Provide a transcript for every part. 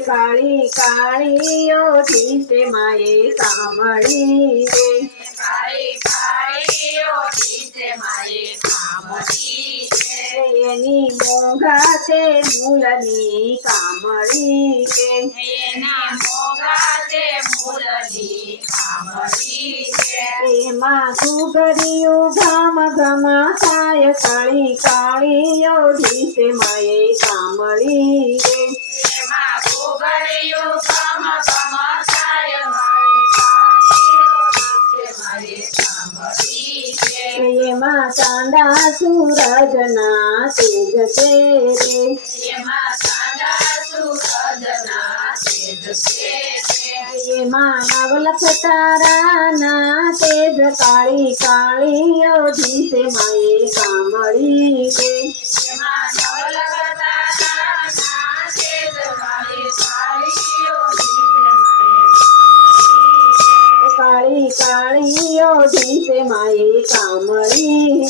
કાળી કાળી ઓઠી છે માએ કામળી રે એની મોંઘા છે મૂલની કામળી એમાં ઘૂઘરિયું ઘમ ઘમ થાય કાળી કાળી ઓઢી છે માએ કામળી એમાં ચાંદા સૂરજના તેજ છે એમાં નવલખ તારાના તેજ કાળી કાળી ઓઢી છે માએ કામળી કાળી કાળી ઓઢી છે માએ કામળી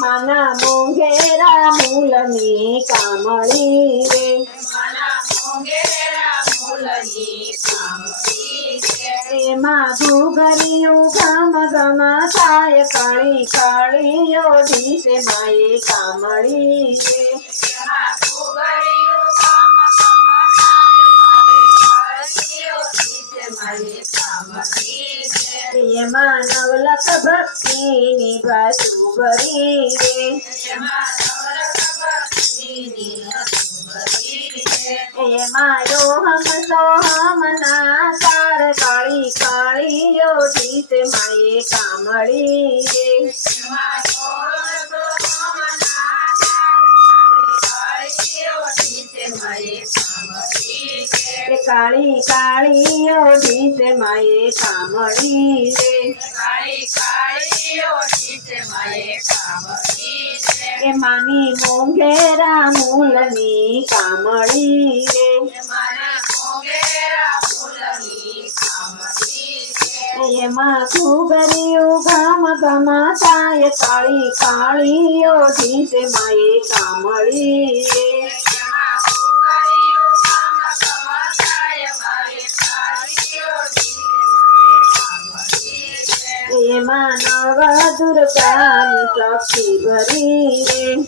માના મોંઘેરા મૂલની કામળી એમાં ઘૂઘરિયું ઘમ ઘમ થાય કાળી કાળી ઓઢી છે માએ કામળી એમાં નવલખ ભક્તિની ભાષુ ભરી એમાં યોહમ સોહમ ના તાર કાળી કાળી ઓઢી છે માએ કામળી કાળી કાળી ઓઢી છે માએ કામળી એ માની મોંઘેરા મૂલની કામળી એમાં ઘૂઘરિયું ઘમ ઘમ થાય કાળી કાળી ઓઢી છે માએ કામળી એમાં નવ દુર્ગાની શક્તિ ભરી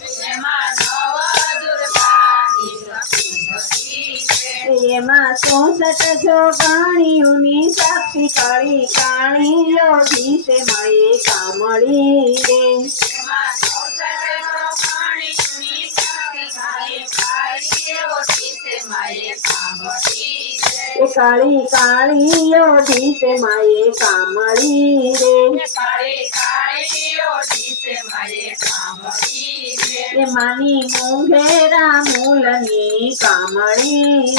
એમાં 64 જોગણીઓની શક્તિ કાળી કાળી ઓઢી છે માએ કામળી કાળી કાળી ઓઢી છે માએ કામળી એ માની મોંઘેરા મૂલની કામળી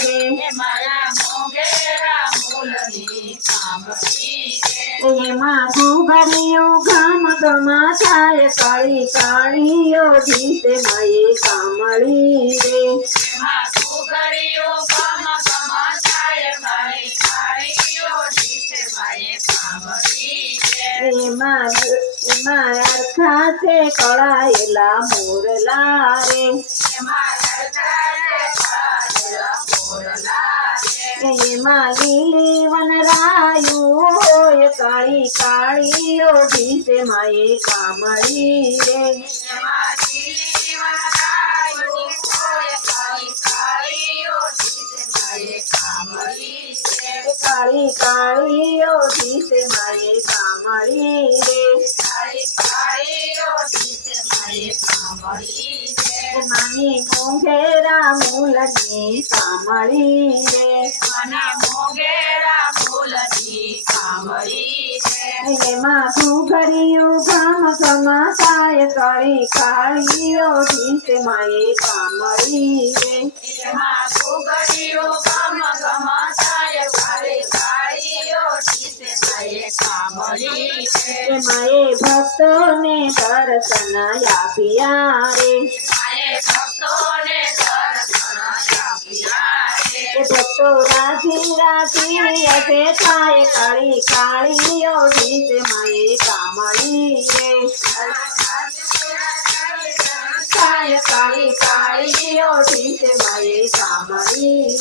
એમાં ઘૂઘરિયું ઘમ ઘમ થાય કાળી કાળી ઓઢી છે માએ કામળી એમાં અરખા છે કળાયેલા મોરલા એમાં લીલી વનરાયું હોય કાળી કાળી ઓઢી છે માએ કામળી કાળી કાળી ઓઢી છે માએ કામળી માની મોંઘેરા મૂલની કામળી એમાં ઘૂઘરિયું ઘમ ઘમ થાય કાળી કાળી ઓઢી છે માએ કામળી માએ ભક્તોને દર્શન આપ્યા એ ભક્તો રાધી રાધી હસે થાય કાળી કાળી ઓઢી છે માએ કામળી રે થાય કાળી કાળી ઓઢી છે માએ કામળી